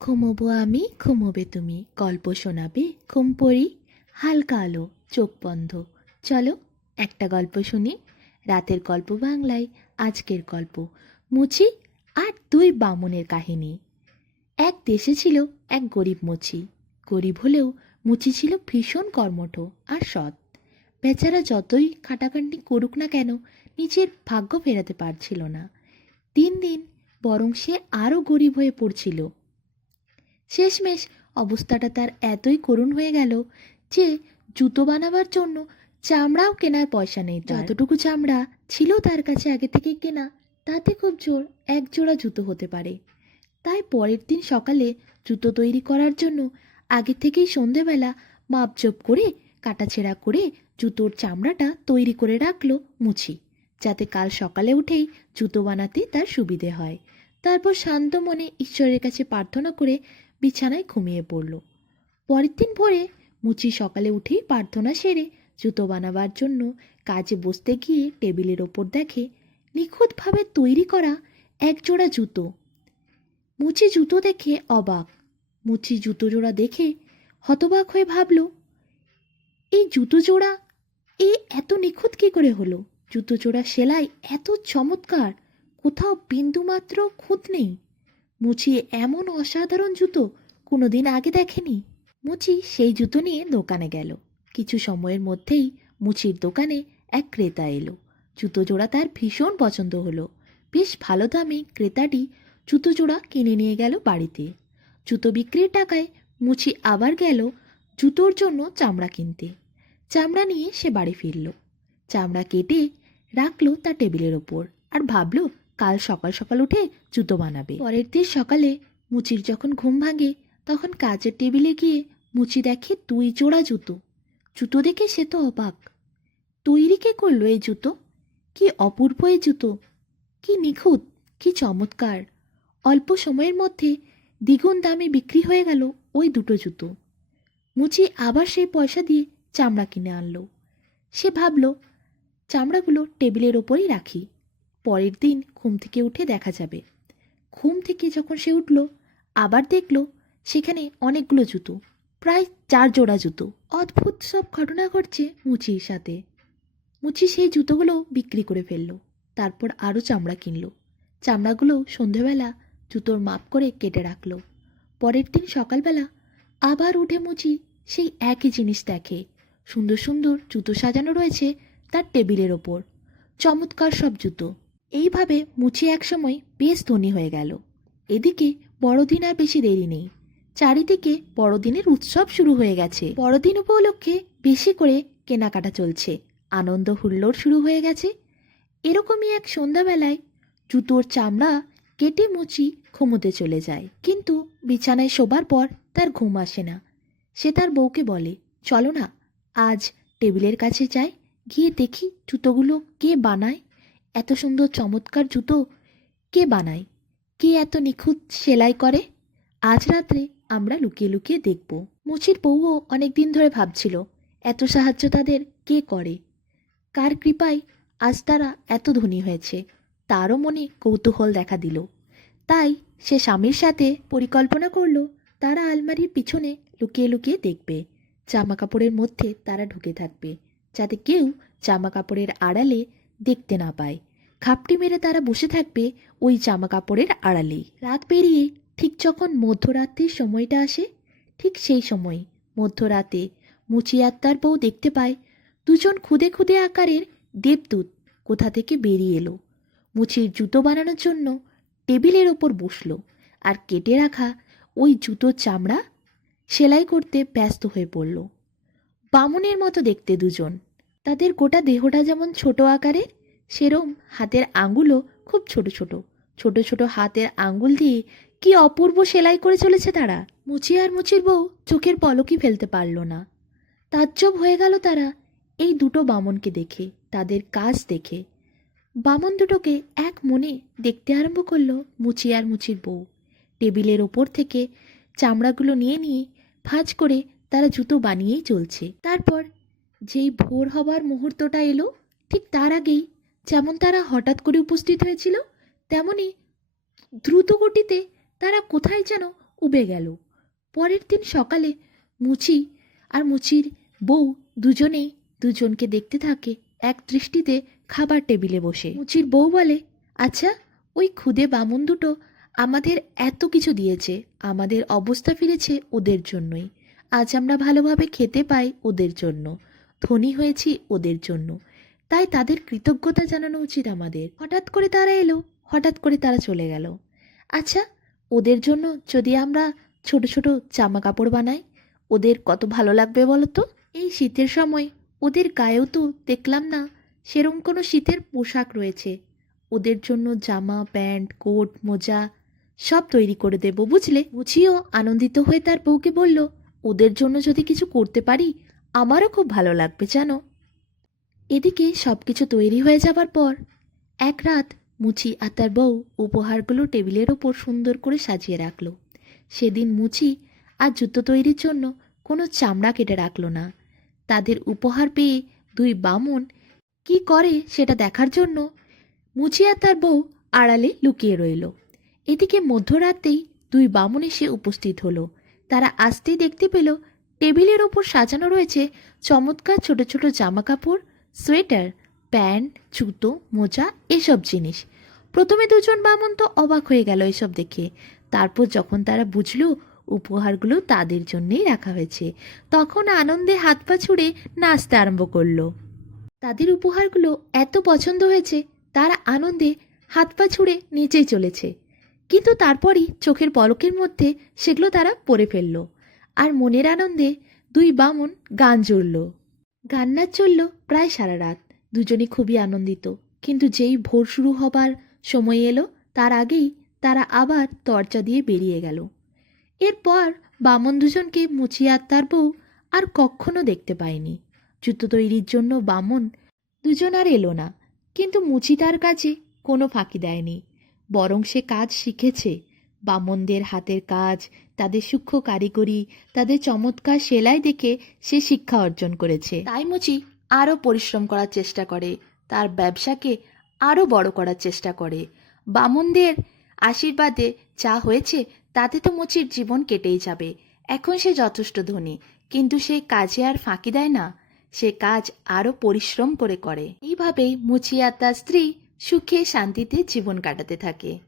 ঘুমোবো আমি, ঘুমোবে তুমি, গল্প শোনাবে ঘুম পড়ি। হালকা আলো, চোখ বন্ধ। চলো একটা গল্প শুনি। রাতের গল্প বাংলায়। আজকের গল্প মুচি আর দুই বামুনের কাহিনী। এক দেশে ছিল এক গরিব মুচি। গরিব হলেও মুচি ছিল ভীষণ কর্মঠ আর সৎ। বেচারা যতই খাটাখাটনি করুক না কেন, নিজের ভাগ্য ফেরাতে পারছিল না। দিন দিন বরং সে আরও গরিব হয়ে পড়ছিল। শেষমেশ অবস্থাটা তার এতই করুণ হয়ে গেল যে জুতো বানাবার জন্য চামড়াও কেনার পয়সা নেই। যতটুকু চামড়া ছিল তার কাছে আগে থেকে কেনা, তাতে খুব জোর এক জোড়া জুতো হতে পারে। তাই পরের দিন সকালে জুতো তৈরি করার জন্য আগে থেকেই সন্ধেবেলা মাপজোপ করে কাটাছেঁড়া করে জুতোর চামড়াটা তৈরি করে রাখলো মুচি, যাতে কাল সকালে উঠেই জুতো বানাতে তার সুবিধে হয়। তারপর শান্ত মনে ঈশ্বরের কাছে প্রার্থনা করে বিছানায় ঘুমিয়ে পড়ল। পরের দিন ভোরে মুচি সকালে উঠেই প্রার্থনা সেরে জুতো বানাবার জন্য কাজে বসতে গিয়ে টেবিলের ওপর দেখে নিখুঁতভাবে তৈরি করা এক জোড়া জুতো। মুচি জুতো দেখে অবাক। মুচি জুতো জোড়া দেখে হতবাক হয়ে ভাবল, এই জুতো জোড়া এত নিখুঁত কী করে হলো? জুতো জোড়া সেলাই এত চমৎকার, কোথাও বিন্দুমাত্র খুঁত নেই। মুচি এমন অসাধারণ জুতো কোনোদিন আগে দেখেনি। মুচি সেই জুতো নিয়ে দোকানে গেল। কিছু সময়ের মধ্যেই মুচির দোকানে এক ক্রেতা এলো। জুতো জোড়া তার ভীষণ পছন্দ হলো। বেশ ভালো দামে ক্রেতাটি জুতো জোড়া কিনে নিয়ে গেল বাড়িতে। জুতো বিক্রির টাকায় মুচি আবার গেল জুতোর জন্য চামড়া কিনতে। চামড়া নিয়ে সে বাড়ি ফিরল। চামড়া কেটে রাখলো তার টেবিলের ওপর আর ভাবলো কাল সকাল সকাল উঠে জুতো বানাবে। পরের দিন সকালে মুচির যখন ঘুম ভাঙে, তখন কাজের টেবিলে গিয়ে মুচি দেখে দুই জোড়া জুতো। জুতো দেখে সে তো অবাক। তৈরি কে করলো এই জুতো? কি অপূর্ব এই জুতো, কি নিখুঁত, কি চমৎকার! অল্প সময়ের মধ্যে দ্বিগুণ দামে বিক্রি হয়ে গেল ওই দুটো জুতো। মুচি আবার সেই পয়সা দিয়ে চামড়া কিনে আনলো। সে ভাবল চামড়াগুলো টেবিলের ওপরই রাখি, পরের দিন ঘুম থেকে উঠে দেখা যাবে। ঘুম থেকে যখন সে উঠল, আবার দেখল সেখানে অনেকগুলো জুতো, প্রায় 4 জোড়া জুতো। অদ্ভুত সব ঘটনা ঘটছে মুচির সাথে। মুচি সেই জুতোগুলো বিক্রি করে ফেলল। তারপর আরও চামড়া কিনল। চামড়াগুলো সন্ধেবেলা জুতোর মাপ করে কেটে রাখল। পরের দিন সকালবেলা আবার উঠে মুচি সেই একই জিনিস দেখে। সুন্দর সুন্দর জুতো সাজানো রয়েছে তার টেবিলের ওপর, চমৎকার সব জুতো। এইভাবে মুচি একসময় বেশ ধনী হয়ে গেল। এদিকে বড়দিন আর বেশি দেরি নেই। চারিদিকে বড়দিনের উৎসব শুরু হয়ে গেছে। বড়দিন উপলক্ষে বেশি করে কেনাকাটা চলছে, আনন্দ হুল্লোড় শুরু হয়ে গেছে। এরকমই এক সন্ধ্যাবেলায় জুতোর চামড়া কেটে মুচি ঘুমোতে চলে যায়। কিন্তু বিছানায় শোবার পর তার ঘুম আসে না। সে তার বউকে বলে, চলো না আজ টেবিলের কাছে যাই, গিয়ে দেখি জুতোগুলো কে বানায়। এত সুন্দর চমৎকার জুতো কে বানায়, কে এত নিখুঁত সেলাই করে? আজ রাত্রে আমরা লুকিয়ে লুকিয়ে দেখব। মুচির বউও অনেকদিন ধরে ভাবছিল এত সাহায্য তাদের কে করে, কার কৃপায় আজ তারা এত ধনী হয়েছে। তারও মনে কৌতূহল দেখা দিল। তাই সে স্বামীর সাথে পরিকল্পনা করলো তারা আলমারির পিছনে লুকিয়ে লুকিয়ে দেখবে। জামা কাপড়ের মধ্যে তারা ঢুকে থাকবে, যাতে কেউ জামা কাপড়ের আড়ালে দেখতে না পায়। খাপটি মেরে তারা বসে থাকবে ওই জামা কাপড়ের আড়ালেই। রাত পেরিয়ে ঠিক যখন মধ্যরাত্রির সময়টা আসে, ঠিক সেই সময় মধ্যরাতে মুচি আর তার বউ দেখতে পায় দুজন খুদে খুদে আকারের দেবদূত কোথা থেকে বেরিয়ে এলো। মুচির জুতো বানানোর জন্য টেবিলের ওপর বসলো আর কেটে রাখা ওই জুতোর চামড়া সেলাই করতে ব্যস্ত হয়ে পড়ল। বামুনের মতো দেখতে দুজন। তাদের গোটা দেহটা যেমন ছোট আকারের, সেরম হাতের আঙ্গুলও খুব ছোট ছোট। ছোট ছোট হাতের আঙ্গুল দিয়ে কি অপূর্ব সেলাই করে চলেছে তারা। মুচি আর মুচির বউ চোখের পলকই ফেলতে পারল না। তাজ্জব হয়ে গেল তারা এই দুটো বামনকে দেখে, তাদের কাজ দেখে। বামন দুটোকে এক মনে দেখতে আরম্ভ করলো মুচি আর মুচির বউ। টেবিলের ওপর থেকে চামড়াগুলো নিয়ে নিয়ে ভাঁজ করে তারা জুতো বানিয়েই চলছে। তারপর যেই ভোর হবার মুহূর্তটা এলো, ঠিক তার আগেই যেমন তারা হঠাৎ করে উপস্থিত হয়েছিল, তেমনি দ্রুত গতিতে তারা কোথায় যেন উবে গেল। পরের দিন সকালে মুচি আর মুচির বউ দুজনেই দুজনকে দেখতে থাকে এক দৃষ্টিতে খাবার টেবিলে বসে। মুচির বউ বলে, আচ্ছা, ওই ক্ষুদে বামুন দুটো আমাদের এত কিছু দিয়েছে, আমাদের অবস্থা ফিরেছে ওদের জন্যই। আজ আমরা ভালোভাবে খেতে পাই ওদের জন্য, ধনী হয়েছি ওদের জন্য, তাই তাদের কৃতজ্ঞতা জানানো উচিত আমাদের। হঠাৎ করে তারা এলো, হঠাৎ করে তারা চলে গেল। আচ্ছা, ওদের জন্য যদি আমরা ছোট ছোট জামা কাপড় বানাই, ওদের কত ভালো লাগবে বলো তো? এই শীতের সময় ওদের গায়েও তো দেখলাম না সেরকম কোনো শীতের পোশাক রয়েছে। ওদের জন্য জামা, প্যান্ট, কোট, মোজা সব তৈরি করে দেব, বুঝলে? মুচিও আনন্দিত হয়ে তার বউকে বলল, ওদের জন্য যদি কিছু করতে পারি আমারও খুব ভালো লাগবে জানো। এদিকে সবকিছু তৈরি হয়ে যাবার পর এক রাত মুচি আর তার বউ উপহারগুলো টেবিলের ওপর সুন্দর করে সাজিয়ে রাখলো। সেদিন মুচি আর জুতো তৈরির জন্য কোনো চামড়া কেটে রাখলো না। তাদের উপহার পেয়ে দুই বামুন কি করে সেটা দেখার জন্য মুচি আর তার বউ আড়ালে লুকিয়ে রইল। এদিকে মধ্যরাতেই দুই বামুন এসে উপস্থিত হলো। তারা আসতেই দেখতে পেল টেবিলের ওপর সাজানো রয়েছে চমৎকার ছোট ছোট জামা কাপড়, সোয়েটার, প্যান্ট, জুতো, মোজা এসব জিনিস। প্রথমে দুজন বামুন তো অবাক হয়ে গেল এসব দেখে। তারপর যখন তারা বুঝল উপহারগুলো তাদের জন্যেই রাখা হয়েছে, তখন আনন্দে হাত পা ছুড়ে নাচতে আরম্ভ করলো। তাদের উপহারগুলো এত পছন্দ হয়েছে তারা আনন্দে হাত পা ছুড়ে নিচেই চলেছে। কিন্তু তারপরই চোখের পলকের মধ্যে সেগুলো তারা পরে ফেলল। আর মনের আনন্দে দুই বামুন গান জুড়ল। গান নাচ চলল প্রায় সারা রাত। দুজনে খুবই আনন্দিত। কিন্তু যেই ভোর শুরু হবার সময় এলো তার আগেই তারা আবার দরজা দিয়ে বেরিয়ে গেল। এরপর বামন দুজনকে মুচি আর তার বউ আর কখনো দেখতে পায়নি। জুতো তৈরির জন্য বামন দুজন আর এলো না। কিন্তু মুচি তার কাজে কোনো ফাঁকি দেয়নি, বরং সে কাজ শিখেছে। বামনদের হাতের কাজ, তাদের সূক্ষ্ম কারিগরি, তাদের চমৎকার সেলাই দেখে সে শিক্ষা অর্জন করেছে। তাই মুচি আরও পরিশ্রম করার চেষ্টা করে, তার ব্যবসাকে আরও বড় করার চেষ্টা করে। বামনদের আশীর্বাদে যা হয়েছে তাতে তো মুচির জীবন কেটেই যাবে। এখন সে যথেষ্ট ধনী, কিন্তু সে কাজে আর ফাঁকি দেয় না, সে কাজ আরও পরিশ্রম করে করে। এইভাবেই মুচি আর তার স্ত্রী সুখে শান্তিতে জীবন কাটাতে থাকে।